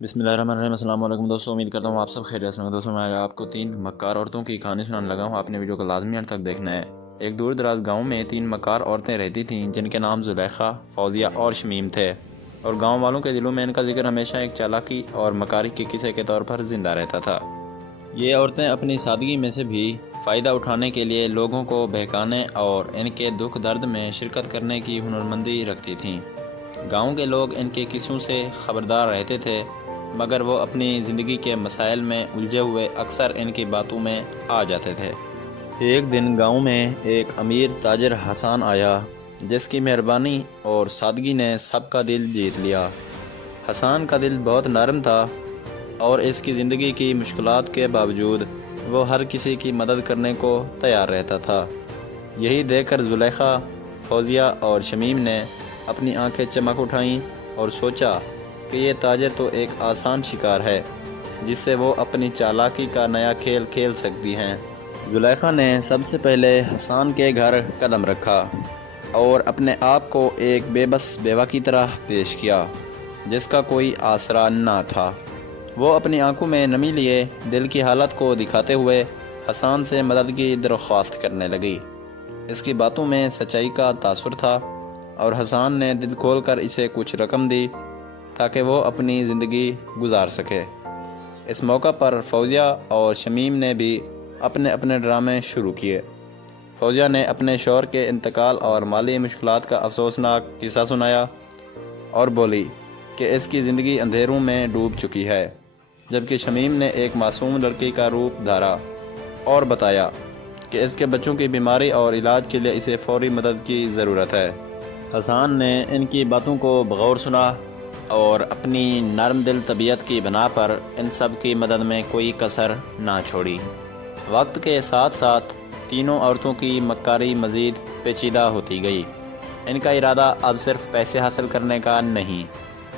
بسم اللہ الرحمن الرحیم۔ السلام علیکم دوستوں، امید کرتا ہوں آپ سب خیریت سے ہوں۔ دوستوں میں آج آپ کو 3 مکار عورتوں کی کہانی سنانے لگا ہوں۔ آپ نے ویڈیو کو لازمی انت تک دیکھنا ہے۔ ایک دور دراز گاؤں میں 3 مکار عورتیں رہتی تھیں جن کے نام زلیخا، فوزیہ اور شمیم تھے، اور گاؤں والوں کے دلوں میں ان کا ذکر ہمیشہ ایک چالاکی اور مکاری کے قصے کے طور پر زندہ رہتا تھا۔ یہ عورتیں اپنی سادگی میں سے بھی فائدہ اٹھانے کے لیے لوگوں کو بہکانے اور ان کے دکھ درد میں شرکت کرنے کی ہنرمندی رکھتی تھیں۔ گاؤں کے لوگ ان کے قصوں سے خبردار رہتے تھے، مگر وہ اپنی زندگی کے مسائل میں الجھے ہوئے اکثر ان کی باتوں میں آ جاتے تھے۔ ایک دن گاؤں میں ایک امیر تاجر حسان آیا جس کی مہربانی اور سادگی نے سب کا دل جیت لیا۔ حسان کا دل بہت نرم تھا اور اس کی زندگی کی مشکلات کے باوجود وہ ہر کسی کی مدد کرنے کو تیار رہتا تھا۔ یہی دیکھ کر زلیخا، فوزیہ اور شمیم نے اپنی آنکھیں چمک اٹھائیں اور سوچا کہ یہ تاجر تو ایک آسان شکار ہے جس سے وہ اپنی چالاکی کا نیا کھیل کھیل سکتی ہیں۔ زلیخا نے سب سے پہلے حسان کے گھر قدم رکھا اور اپنے آپ کو ایک بے بس بیوہ کی طرح پیش کیا جس کا کوئی آسرا نہ تھا۔ وہ اپنی آنکھوں میں نمی لیے دل کی حالت کو دکھاتے ہوئے حسان سے مدد کی درخواست کرنے لگی۔ اس کی باتوں میں سچائی کا تاثر تھا اور حسان نے دل کھول کر اسے کچھ رقم دی تاکہ وہ اپنی زندگی گزار سکے۔ اس موقع پر فوزیہ اور شمیم نے بھی اپنے اپنے ڈرامے شروع کیے۔ فوزیہ نے اپنے شوہر کے انتقال اور مالی مشکلات کا افسوسناک قصہ سنایا اور بولی کہ اس کی زندگی اندھیروں میں ڈوب چکی ہے، جبکہ شمیم نے ایک معصوم لڑکی کا روپ دھارا اور بتایا کہ اس کے بچوں کی بیماری اور علاج کے لیے اسے فوری مدد کی ضرورت ہے۔ حسان نے ان کی باتوں کو بغور سنا اور اپنی نرم دل طبیعت کی بنا پر ان سب کی مدد میں کوئی کسر نہ چھوڑی۔ وقت کے ساتھ ساتھ تینوں عورتوں کی مکاری مزید پیچیدہ ہوتی گئی۔ ان کا ارادہ اب صرف پیسے حاصل کرنے کا نہیں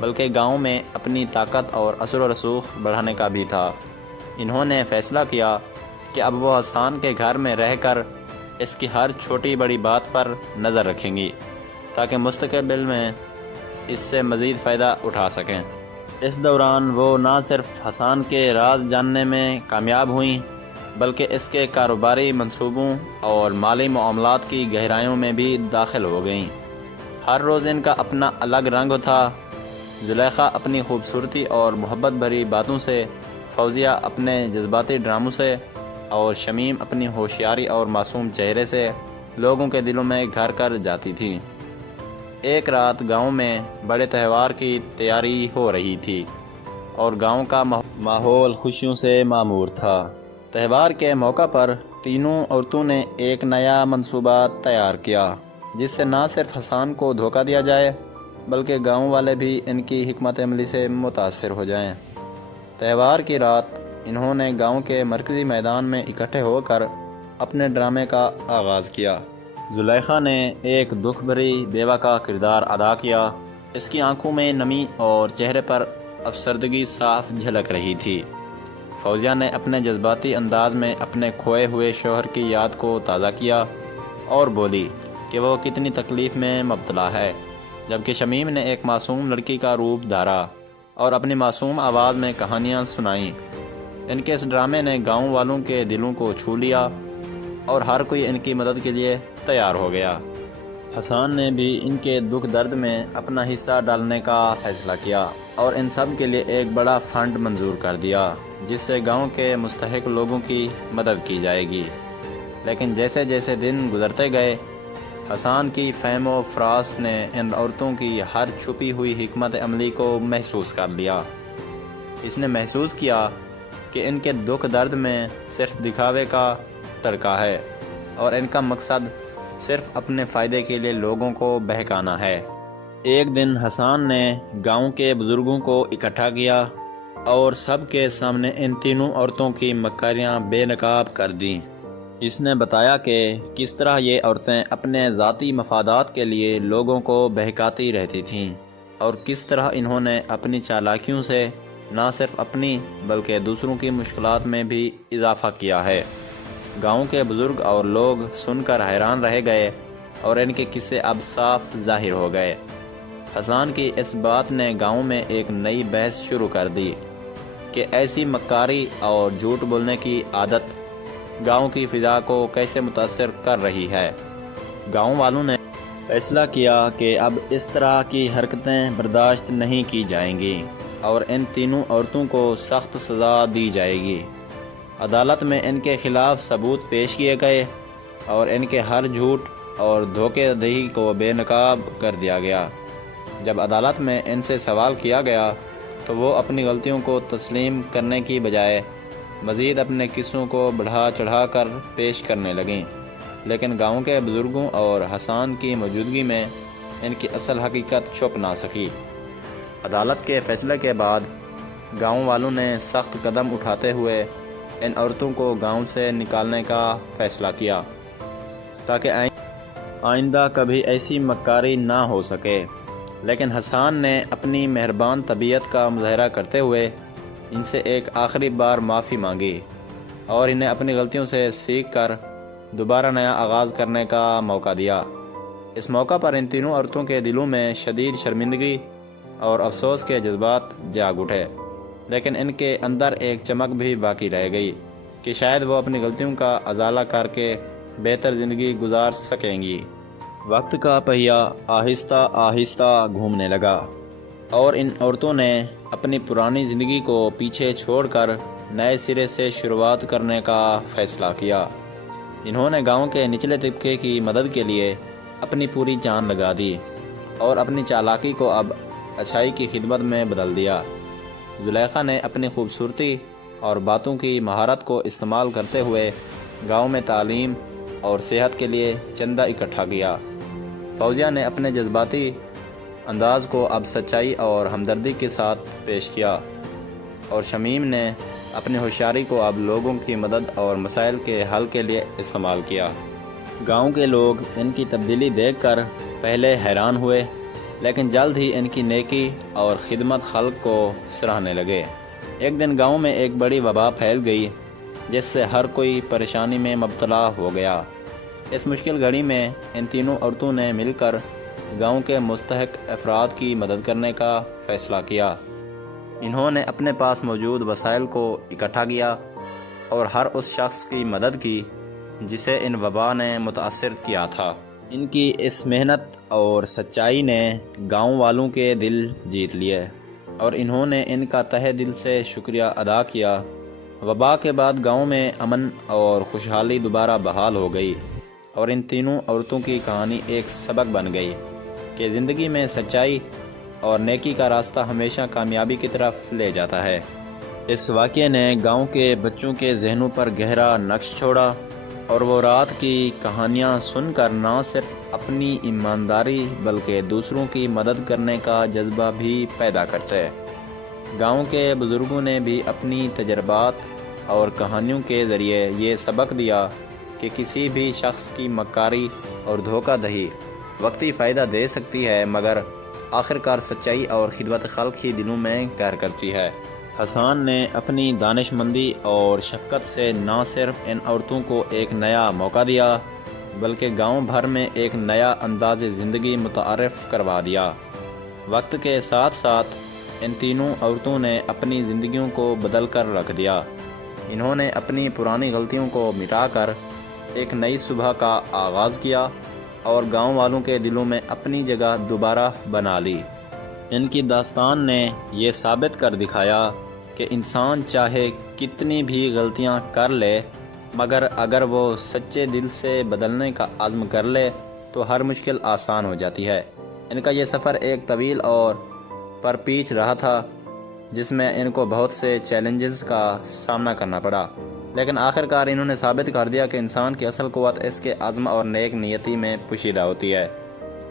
بلکہ گاؤں میں اپنی طاقت اور اثر و رسوخ بڑھانے کا بھی تھا۔ انہوں نے فیصلہ کیا کہ اب وہ حسان کے گھر میں رہ کر اس کی ہر چھوٹی بڑی بات پر نظر رکھیں گی تاکہ مستقبل میں اس سے مزید فائدہ اٹھا سکیں۔ اس دوران وہ نہ صرف حسان کے راز جاننے میں کامیاب ہوئیں بلکہ اس کے کاروباری منصوبوں اور مالی معاملات کی گہرائیوں میں بھی داخل ہو گئیں۔ ہر روز ان کا اپنا الگ رنگ تھا۔ زلیخا اپنی خوبصورتی اور محبت بھری باتوں سے، فوزیہ اپنے جذباتی ڈراموں سے، اور شمیم اپنی ہوشیاری اور معصوم چہرے سے لوگوں کے دلوں میں گھر کر جاتی تھی۔ ایک رات گاؤں میں بڑے تہوار کی تیاری ہو رہی تھی اور گاؤں کا ماحول خوشیوں سے معمور تھا۔ تہوار کے موقع پر تینوں عورتوں نے ایک نیا منصوبہ تیار کیا جس سے نہ صرف حسان کو دھوکہ دیا جائے بلکہ گاؤں والے بھی ان کی حکمت عملی سے متاثر ہو جائیں۔ تہوار کی رات انہوں نے گاؤں کے مرکزی میدان میں اکٹھے ہو کر اپنے ڈرامے کا آغاز کیا۔ زلیخا نے ایک دکھ بھری بیوہ کا کردار ادا کیا۔ اس کی آنکھوں میں نمی اور چہرے پر افسردگی صاف جھلک رہی تھی۔ فوزیہ نے اپنے جذباتی انداز میں اپنے کھوئے ہوئے شوہر کی یاد کو تازہ کیا اور بولی کہ وہ کتنی تکلیف میں مبتلا ہے، جبکہ شمیم نے ایک معصوم لڑکی کا روپ دھارا اور اپنی معصوم آواز میں کہانیاں سنائیں۔ ان کے اس ڈرامے نے گاؤں والوں کے دلوں کو چھو لیا اور ہر کوئی ان کی مدد کے لیے تیار ہو گیا۔ حسان نے بھی ان کے دکھ درد میں اپنا حصہ ڈالنے کا فیصلہ کیا اور ان سب کے لیے ایک بڑا فنڈ منظور کر دیا جس سے گاؤں کے مستحق لوگوں کی مدد کی جائے گی۔ لیکن جیسے جیسے دن گزرتے گئے، حسان کی فہم و فراست نے ان عورتوں کی ہر چھپی ہوئی حکمت عملی کو محسوس کر لیا۔ اس نے محسوس کیا کہ ان کے دکھ درد میں صرف دکھاوے کا تڑکا ہے اور ان کا مقصد صرف اپنے فائدے کے لیے لوگوں کو بہکانا ہے۔ ایک دن حسان نے گاؤں کے بزرگوں کو اکٹھا کیا اور سب کے سامنے ان تینوں عورتوں کی مکاریاں بے نقاب کر دیں۔ اس نے بتایا کہ کس طرح یہ عورتیں اپنے ذاتی مفادات کے لیے لوگوں کو بہکاتی رہتی تھیں اور کس طرح انہوں نے اپنی چالاکیوں سے نہ صرف اپنی بلکہ دوسروں کی مشکلات میں بھی اضافہ کیا ہے۔ گاؤں کے بزرگ اور لوگ سن کر حیران رہ گئے اور ان کے قصے اب صاف ظاہر ہو گئے۔ حسان کی اس بات نے گاؤں میں ایک نئی بحث شروع کر دی کہ ایسی مکاری اور جھوٹ بولنے کی عادت گاؤں کی فضا کو کیسے متاثر کر رہی ہے۔ گاؤں والوں نے فیصلہ کیا کہ اب اس طرح کی حرکتیں برداشت نہیں کی جائیں گی اور ان تینوں عورتوں کو سخت سزا دی جائے گی۔ عدالت میں ان کے خلاف ثبوت پیش کیے گئے اور ان کے ہر جھوٹ اور دھوکے دہی کو بے نقاب کر دیا گیا۔ جب عدالت میں ان سے سوال کیا گیا تو وہ اپنی غلطیوں کو تسلیم کرنے کی بجائے مزید اپنے قصوں کو بڑھا چڑھا کر پیش کرنے لگیں، لیکن گاؤں کے بزرگوں اور حسان کی موجودگی میں ان کی اصل حقیقت چھپ نہ سکی۔ عدالت کے فیصلے کے بعد گاؤں والوں نے سخت قدم اٹھاتے ہوئے ان عورتوں کو گاؤں سے نکالنے کا فیصلہ کیا تاکہ آئندہ کبھی ایسی مکاری نہ ہو سکے، لیکن حسان نے اپنی مہربان طبیعت کا مظاہرہ کرتے ہوئے ان سے ایک آخری بار معافی مانگی اور انہیں اپنی غلطیوں سے سیکھ کر دوبارہ نیا آغاز کرنے کا موقع دیا۔ اس موقع پر ان تینوں عورتوں کے دلوں میں شدید شرمندگی اور افسوس کے جذبات جاگ اٹھے، لیکن ان کے اندر ایک چمک بھی باقی رہ گئی کہ شاید وہ اپنی غلطیوں کا ازالہ کر کے بہتر زندگی گزار سکیں گی۔ وقت کا پہیہ آہستہ آہستہ گھومنے لگا اور ان عورتوں نے اپنی پرانی زندگی کو پیچھے چھوڑ کر نئے سرے سے شروعات کرنے کا فیصلہ کیا۔ انہوں نے گاؤں کے نچلے طبقے کی مدد کے لیے اپنی پوری جان لگا دی اور اپنی چالاکی کو اب اچھائی کی خدمت میں بدل دیا۔ زلیخا نے اپنی خوبصورتی اور باتوں کی مہارت کو استعمال کرتے ہوئے گاؤں میں تعلیم اور صحت کے لیے چندہ اکٹھا کیا۔ فوزیہ نے اپنے جذباتی انداز کو اب سچائی اور ہمدردی کے ساتھ پیش کیا، اور شمیم نے اپنی ہوشیاری کو اب لوگوں کی مدد اور مسائل کے حل کے لیے استعمال کیا۔ گاؤں کے لوگ ان کی تبدیلی دیکھ کر پہلے حیران ہوئے، لیکن جلد ہی ان کی نیکی اور خدمت خلق کو سراہنے لگے۔ ایک دن گاؤں میں ایک بڑی وبا پھیل گئی جس سے ہر کوئی پریشانی میں مبتلا ہو گیا۔ اس مشکل گھڑی میں ان تینوں عورتوں نے مل کر گاؤں کے مستحق افراد کی مدد کرنے کا فیصلہ کیا۔ انہوں نے اپنے پاس موجود وسائل کو اکٹھا کیا اور ہر اس شخص کی مدد کی جسے ان وبا نے متاثر کیا تھا۔ ان کی اس محنت اور سچائی نے گاؤں والوں کے دل جیت لیے اور انہوں نے ان کا تہہ دل سے شکریہ ادا کیا۔ وبا کے بعد گاؤں میں امن اور خوشحالی دوبارہ بحال ہو گئی، اور ان تینوں عورتوں کی کہانی ایک سبق بن گئی کہ زندگی میں سچائی اور نیکی کا راستہ ہمیشہ کامیابی کی طرف لے جاتا ہے۔ اس واقعے نے گاؤں کے بچوں کے ذہنوں پر گہرا نقش چھوڑا، اور وہ رات کی کہانیاں سن کر نہ صرف اپنی ایمانداری بلکہ دوسروں کی مدد کرنے کا جذبہ بھی پیدا کرتے۔ گاؤں کے بزرگوں نے بھی اپنی تجربات اور کہانیوں کے ذریعے یہ سبق دیا کہ کسی بھی شخص کی مکاری اور دھوکہ دہی وقتی فائدہ دے سکتی ہے، مگر آخرکار سچائی اور خدمت خلق ہی دلوں میں گھر کرتی ہے۔ حسان نے اپنی دانش مندی اور شفقت سے نہ صرف ان عورتوں کو ایک نیا موقع دیا بلکہ گاؤں بھر میں ایک نیا انداز زندگی متعارف کروا دیا۔ وقت کے ساتھ ساتھ ان تینوں عورتوں نے اپنی زندگیوں کو بدل کر رکھ دیا۔ انہوں نے اپنی پرانی غلطیوں کو مٹا کر ایک نئی صبح کا آغاز کیا اور گاؤں والوں کے دلوں میں اپنی جگہ دوبارہ بنا لی۔ ان کی داستان نے یہ ثابت کر دکھایا کہ انسان چاہے کتنی بھی غلطیاں کر لے، مگر اگر وہ سچے دل سے بدلنے کا عزم کر لے تو ہر مشکل آسان ہو جاتی ہے۔ ان کا یہ سفر ایک طویل اور پرپیچ رہا تھا جس میں ان کو بہت سے چیلنجز کا سامنا کرنا پڑا، لیکن آخرکار انہوں نے ثابت کر دیا کہ انسان کی اصل قوت اس کے عزم اور نیک نیتی میں پوشیدہ ہوتی ہے۔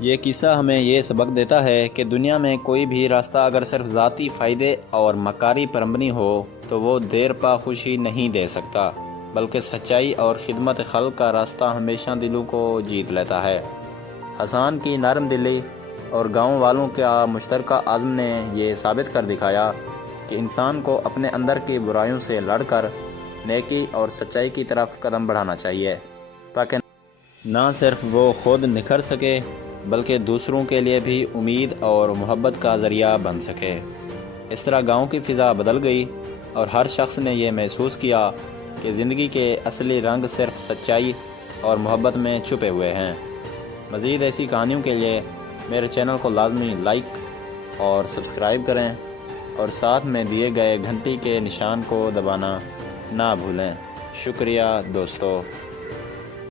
یہ قصہ ہمیں یہ سبق دیتا ہے کہ دنیا میں کوئی بھی راستہ اگر صرف ذاتی فائدے اور مکاری پر مبنی ہو تو وہ دیر پا خوشی نہیں دے سکتا، بلکہ سچائی اور خدمت خلق کا راستہ ہمیشہ دلوں کو جیت لیتا ہے۔ حسان کی نرم دلی اور گاؤں والوں کا مشترکہ عزم نے یہ ثابت کر دکھایا کہ انسان کو اپنے اندر کی برائیوں سے لڑ کر نیکی اور سچائی کی طرف قدم بڑھانا چاہیے، تاکہ نہ صرف وہ خود نکھر سکے بلکہ دوسروں کے لیے بھی امید اور محبت کا ذریعہ بن سکے۔ اس طرح گاؤں کی فضا بدل گئی اور ہر شخص نے یہ محسوس کیا کہ زندگی کے اصلی رنگ صرف سچائی اور محبت میں چھپے ہوئے ہیں۔ مزید ایسی کہانیوں کے لیے میرے چینل کو لازمی لائک اور سبسکرائب کریں اور ساتھ میں دیے گئے گھنٹی کے نشان کو دبانا نہ بھولیں۔ شکریہ دوستو۔